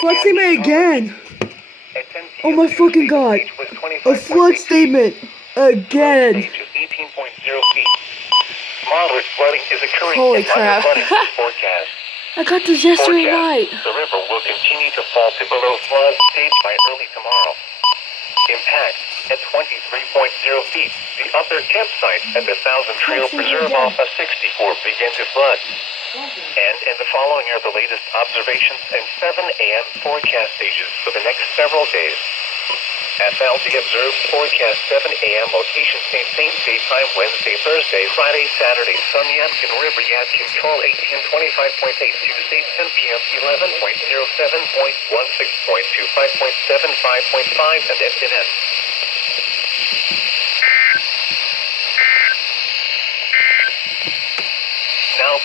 Flood statement again. Oh my fucking god. A flood statement again. Moderate flooding is occurring Holy in crap. forecast. I got this yesterday night. The river will continue to fall to below flood stage by early tomorrow. Impact at 23.0 feet. The upper campsite at the Thousand Trail Preserve off of 64 began to flood. And the following are the latest observations and 7 a.m. forecast stages for the next several days. FLD observed forecast 7 a.m. location same daytime Wednesday, Thursday, Friday, Saturday, Sun Yamkin River Yadkin Call 1825.8 Tuesday 10 p.m. 11.07.16.25.75.5 and FNN. Now